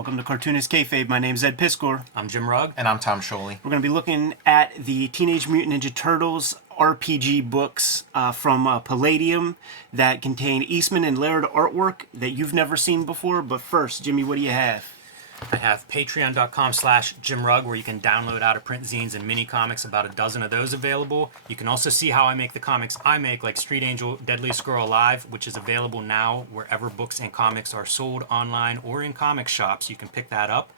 Welcome to Cartoonist Kayfabe. My name's Ed Piskor. I'm Jim Rugg. And I'm Tom Scholey. We're going to be looking at the Teenage Mutant Ninja Turtles RPG books from Palladium that contain Eastman and Laird artwork that you've never seen before. But first, Jimmy, what do you have? I have patreon.com/JimRugg where you can download out-of-print zines and mini comics, about a dozen of those available. You can also see how I make the comics I make, like Street Angel, Deadliest Girl Alive, which is available now wherever books and comics are sold online or in comic shops. You can pick that up.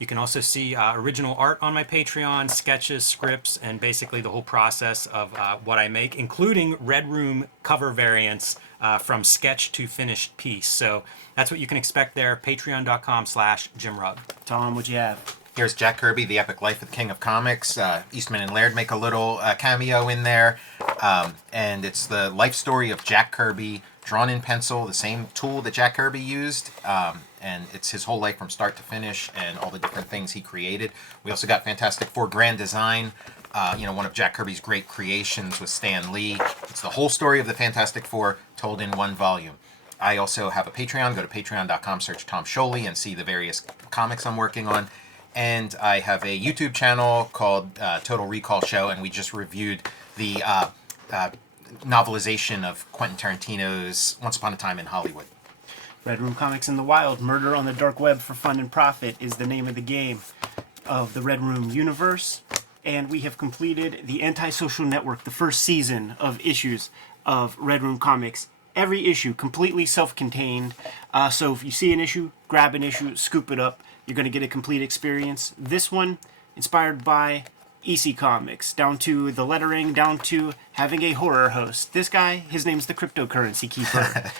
You can also see original art on my Patreon, sketches, scripts, and basically the whole process of what I make, including Red Room cover variants from sketch to finished piece. So that's what you can expect there, patreon.com/JimRugg. Tom, what you have? Here's Jack Kirby, The Epic Life of the King of Comics. Eastman and Laird make a little cameo in there. And it's the life story of Jack Kirby, drawn in pencil, the same tool that Jack Kirby used. And it's his whole life from start to finish and all the different things he created. We also got Fantastic Four Grand Design. One of Jack Kirby's great creations with Stan Lee. It's the whole story of the Fantastic Four told in one volume. I also have a Patreon. Go to patreon.com, search Tom Scholey, and see the various comics I'm working on. And I have a YouTube channel called Total Recall Show, and we just reviewed the novelization of Quentin Tarantino's Once Upon a Time in Hollywood. Red Room Comics in the Wild, Murder on the Dark Web for Fun and Profit is the name of the game of the Red Room universe. And we have completed the Antisocial Network, the first season of issues of Red Room Comics. Every issue completely self-contained. So if you see an issue, grab an issue, scoop it up. You're going to get a complete experience. This one, inspired by EC Comics, down to the lettering, down to having a horror host. This guy, his name's the Cryptocurrency Keeper.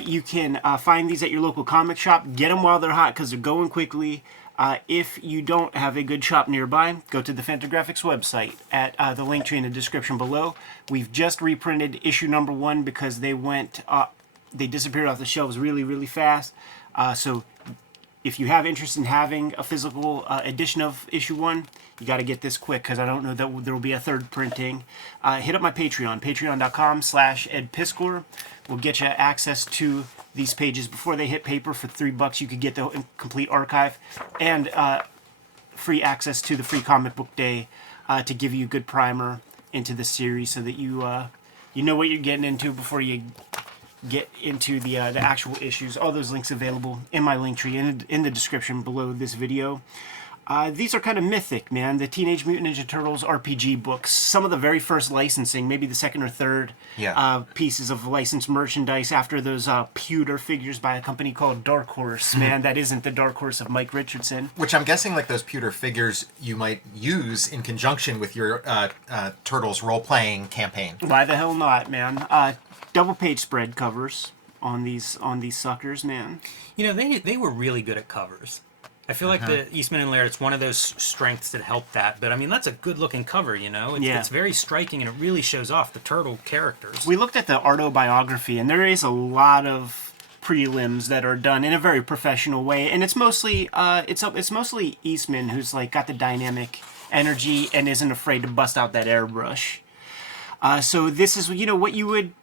You can find these at your local comic shop. Get them while they're hot because they're going quickly. If you don't have a good shop nearby, go to the Fantagraphics website at the link tree in the description below. We've just reprinted issue number 1 because they disappeared off the shelves really, really fast. So if you have interest in having a physical edition of issue 1, you got to get this quick because I don't know that there will be a third printing. Hit up my Patreon, patreon.com/EdPiskor. We'll get you access to these pages before they hit paper. For $3, you could get the complete archive and free access to the free comic book day to give you a good primer into the series so that you know what you're getting into before you get into the actual issues. All those links available in my link tree in the description below this video. These are kind of mythic, man. The Teenage Mutant Ninja Turtles RPG books. Some of the very first licensing, maybe the second or third pieces of licensed merchandise after those pewter figures by a company called Dark Horse. Man, that isn't the Dark Horse of Mike Richardson. Which I'm guessing, like those pewter figures, you might use in conjunction with your Turtles role-playing campaign. Why the hell not, man? Double-page spread covers on these suckers, man. You know, they were really good at covers. I feel like the Eastman and Laird, it's one of those strengths that helped that. But, I mean, that's a good-looking cover, you know? It's very striking, and it really shows off the turtle characters. We looked at the autobiography, and there is a lot of prelims that are done in a very professional way. And it's mostly it's mostly Eastman who's, like, got the dynamic energy and isn't afraid to bust out that airbrush. So this is, what you would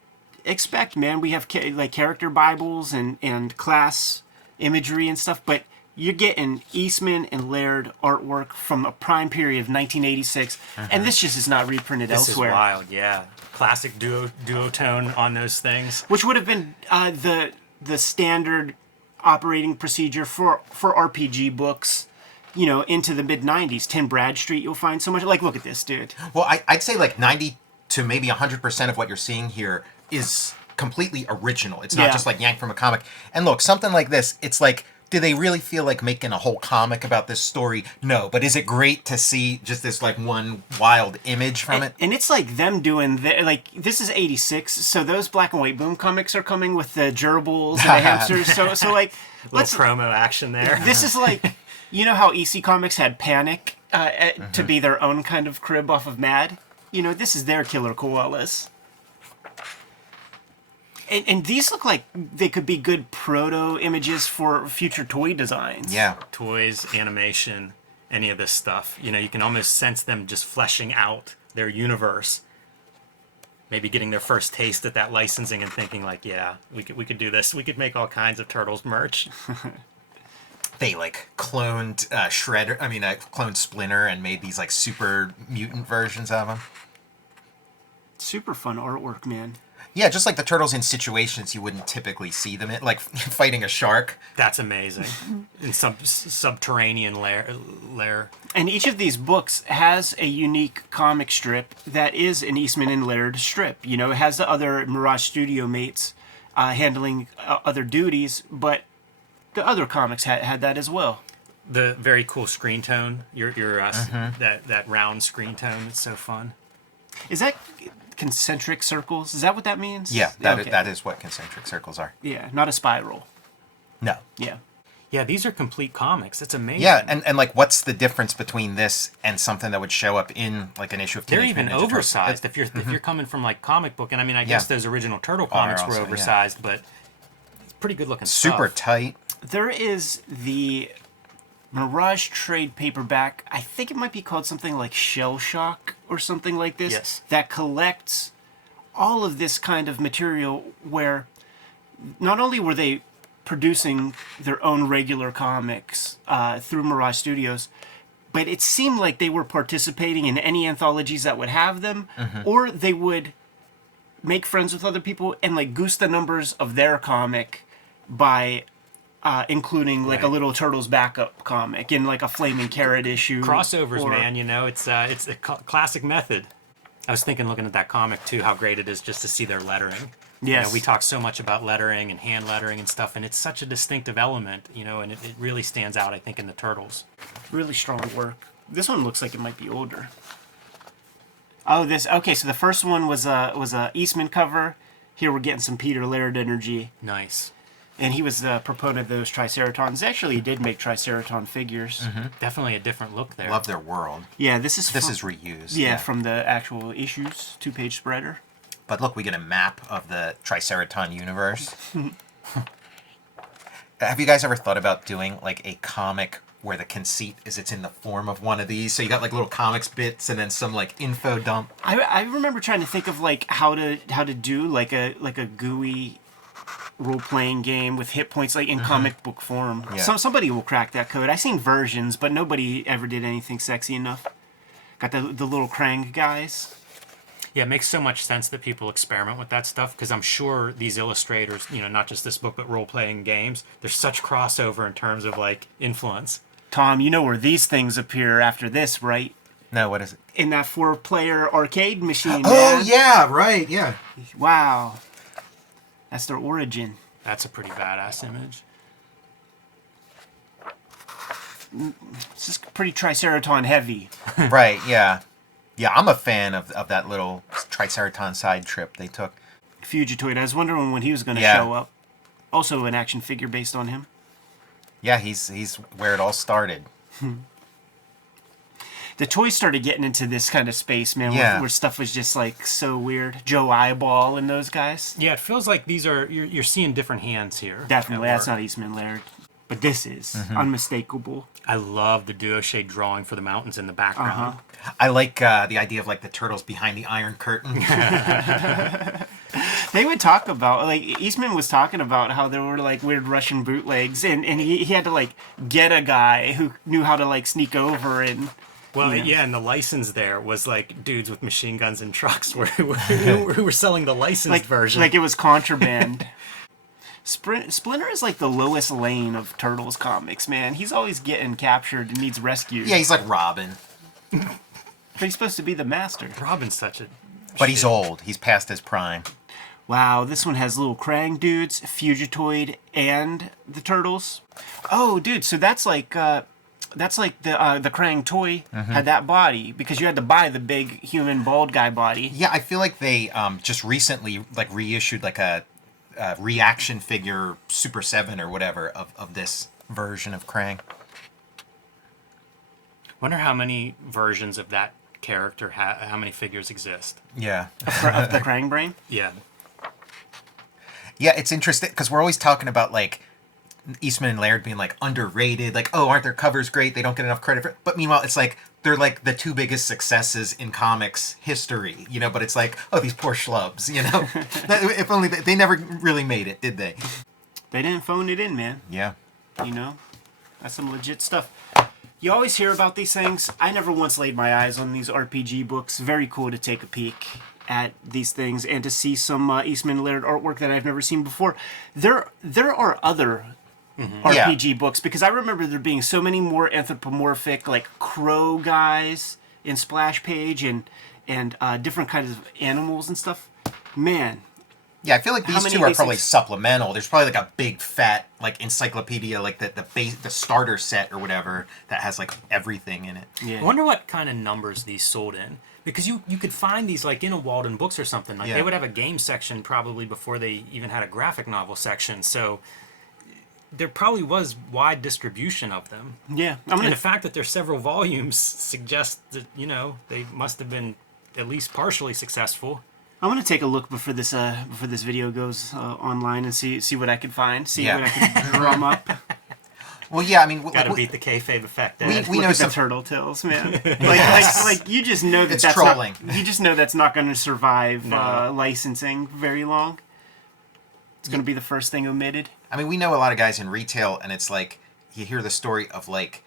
expect, man. We have, like, character Bibles and class imagery and stuff, but you're getting Eastman and Laird artwork from a prime period of 1986, and this just is not reprinted elsewhere. This is wild, yeah. Classic duotone on those things. Which would have been the standard operating procedure for RPG books, into the mid-90s. Tim Bradstreet, you'll find so much. Like, look at this, dude. Well, I'd say like 90 to maybe 100% of what you're seeing here is completely original. It's not just like yanked from a comic. And look, something like this, it's like, do they really feel like making a whole comic about this story? No, but is it great to see just this like one wild image from it? And it's like them doing this is 86, so those black and white Boom comics are coming with the gerbils and the hamsters. So like little promo action there. This is like, how EC Comics had Panic to be their own kind of crib off of Mad. This is their killer koalas. And these look like they could be good proto images for future toy designs. Yeah. Toys, animation, any of this stuff. You can almost sense them just fleshing out their universe. Maybe getting their first taste at that licensing and thinking like, yeah, we could do this. We could make all kinds of Turtles merch. they like cloned Shredder. I mean, cloned Splinter and made these like super mutant versions of him. Super fun artwork, man. Yeah, just like the turtles in situations you wouldn't typically see them in, like fighting a shark. That's amazing. In some subterranean lair. And each of these books has a unique comic strip that is an Eastman and Laird strip. You know, it has the other Mirage Studio mates handling other duties, but the other comics had that as well. The very cool screen tone. Your that round screen tone. It's so fun. Is that concentric circles? Is that what that means? Yeah, Okay. that is what concentric circles are. Yeah, not a spiral. No. Yeah. Yeah, these are complete comics. It's amazing. Yeah, and like, what's the difference between this and something that would show up in like an issue of they're Teenage even Mutant Ninja Turtles? oversized. If you're coming from like comic book, and I mean, I guess those original Turtle comics were also, yeah. oversized, but it's pretty good looking Super stuff. tight. There is the Mirage trade paperback. I think it might be called something like Shell Shock or something like this. Yes. That collects all of this kind of material where not only were they producing their own regular comics through Mirage Studios, but it seemed like they were participating in any anthologies that would have them, or they would make friends with other people and like goose the numbers of their comic by including like a little Turtles backup comic in like a Flaming Carrot issue. Crossovers, man. You know, it's a classic method. I was thinking, looking at that comic too, how great it is just to see their lettering. Yes. You know, we talk so much about lettering and hand lettering and stuff, and it's such a distinctive element, you know, and it really stands out, I think, in the Turtles. Really strong work. This one looks like it might be older. Oh, okay. So the first one was a Eastman cover. Here we're getting some Peter Laird energy, Nice. and he was the proponent of those Triceratons. Actually, he did make Triceraton figures. Definitely a different look there. Love their world. Yeah, this is reused. Yeah, from the actual issues, 2-page spreader. But look, we get a map of the Triceraton universe. Have you guys ever thought about doing like a comic where the conceit is it's in the form of one of these? So you got like little comics bits and then some like info dump. I remember trying to think of like how to do like a GUI role playing game with hit points like in comic book form. Yeah. Somebody will crack that code. I've seen versions, but nobody ever did anything sexy enough. Got the little Krang guys. Yeah, it makes so much sense that people experiment with that stuff, because I'm sure these illustrators, you know, not just this book, but role-playing games, there's such crossover in terms of, like, influence. Tom, you know where these things appear after this, right? No, what is it? In that 4-player arcade machine, Oh, man. yeah, right, yeah. Wow. That's their origin. That's a pretty badass image. It's just pretty Triceraton heavy. Right, yeah. Yeah, I'm a fan of that little Triceraton side trip they took. Fugitoid. I was wondering when he was going to Yeah. show up. Also an action figure based on him. Yeah, he's where it all started. The toys started getting into this kind of space, man, Yeah. where stuff was just like so weird. Joe Eyeball and those guys. Yeah, it feels like these are, you're seeing different hands here. Definitely, at that's work. not Eastman Laird. But this is unmistakable. I love the duo shade drawing for the mountains in the background. I like the idea of like the turtles behind the Iron Curtain. They would talk about, like, Eastman was talking about how there were, like, weird Russian bootlegs, and he had to, like, get a guy who knew how to, like, sneak over and... Well, yeah, and the license there was like dudes with machine guns and trucks who were selling the licensed version. Like it was contraband. Splinter is like the Lois Lane of Turtles comics, man. He's always getting captured and needs rescued. Yeah, he's like Robin. But he's supposed to be the master. Robin's such a... But he's old. He's past his prime. Wow, this one has little Krang dudes, Fugitoid, and the Turtles. Oh, dude, so that's like the Krang toy had that body because you had to buy the big human bald guy body. Yeah, I feel like they just recently like reissued like a reaction figure Super 7 or whatever of this version of Krang. Wonder how many versions of that character, how many figures exist. Yeah. Of the Krang brain. Yeah. Yeah, it's interesting because we're always talking about like Eastman and Laird being like underrated, like, oh, aren't their covers great? They don't get enough credit for it. But meanwhile, it's like they're like the two biggest successes in comics history, you know, but it's like, oh, these poor schlubs, you know. If only they never really made it, did they? They didn't phone it in, man. Yeah. You know? That's some legit stuff. You always hear about these things. I never once laid my eyes on these RPG books. Very cool to take a peek at these things and to see some Eastman Laird artwork that I've never seen before. There are other RPG books, because I remember there being so many more anthropomorphic, like crow guys in Splash Page and different kinds of animals and stuff. Man. Yeah, I feel like How these many two of are these probably things- supplemental. There's probably like a big fat like encyclopedia, like the starter set or whatever that has like everything in it. Yeah. I wonder what kind of numbers these sold in. Because you could find these like in a Walden Books or something. Like Yeah. they would have a game section probably before they even had a graphic novel section. So there probably was wide distribution of them. Yeah. And the fact that there's several volumes suggests that, they must have been at least partially successful. I'm gonna take a look before this video goes online and see what I can find. See Yeah. what I can drum up. Well, yeah, I mean, Got to like, beat the kayfabe effect. we Ed. know Look at some. the turtle tails, man. Like you just know that It's that's trolling. not. You just know that's not going to survive No. licensing very long. It's going to be the first thing omitted. I mean, we know a lot of guys in retail, and it's like you hear the story of like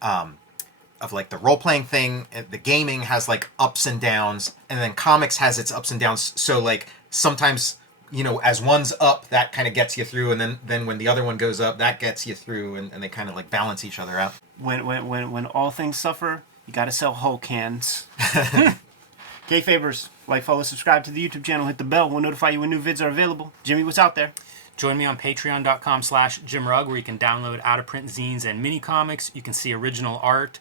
the role playing thing. The gaming has like ups and downs, and then comics has its ups and downs. So like sometimes, as one's up, that kind of gets you through, and then when the other one goes up, that gets you through, and they kind of like balance each other out. When all things suffer, you got to sell Hulk cans. Kayfabers, like, follow, subscribe to the YouTube channel, hit the bell. We'll notify you when new vids are available. Jimmy, what's out there? Join me on patreon.com/JimRug, where you can download out-of-print zines and mini comics. You can see original art,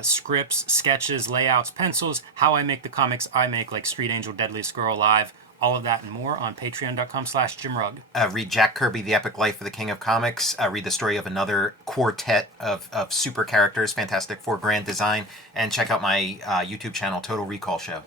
scripts, sketches, layouts, pencils, how I make the comics I make, like Street Angel, Deadliest Girl Alive, all of that and more on patreon.com/JimRug. Read Jack Kirby, The Epic Life of the King of Comics. Read the story of another quartet of super characters, Fantastic Four grand design, and check out my YouTube channel, Total Recall Show.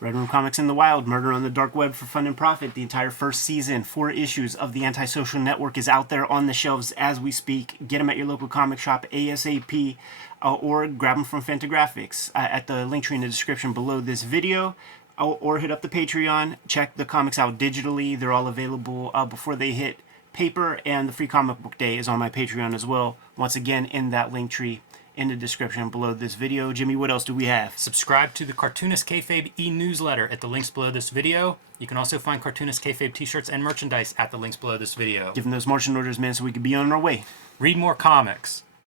Red Room Comics in the Wild, Murder on the Dark Web for Fun and Profit. The entire first season, 4 issues of the Antisocial Network is out there on the shelves as we speak. Get them at your local comic shop ASAP, or grab them from Fantagraphics at the link tree in the description below this video, or hit up the Patreon. Check the comics out digitally. They're all available before they hit paper, and the free comic book day is on my Patreon as well. Once again, in that link tree in the description below this video. Jimmy, what else do we have? Subscribe to the Cartoonist Kayfabe e-newsletter at the links below this video. You can also find Cartoonist Kayfabe t-shirts and merchandise at the links below this video. Give them those marching orders, man, so we could be on our way. Read more comics.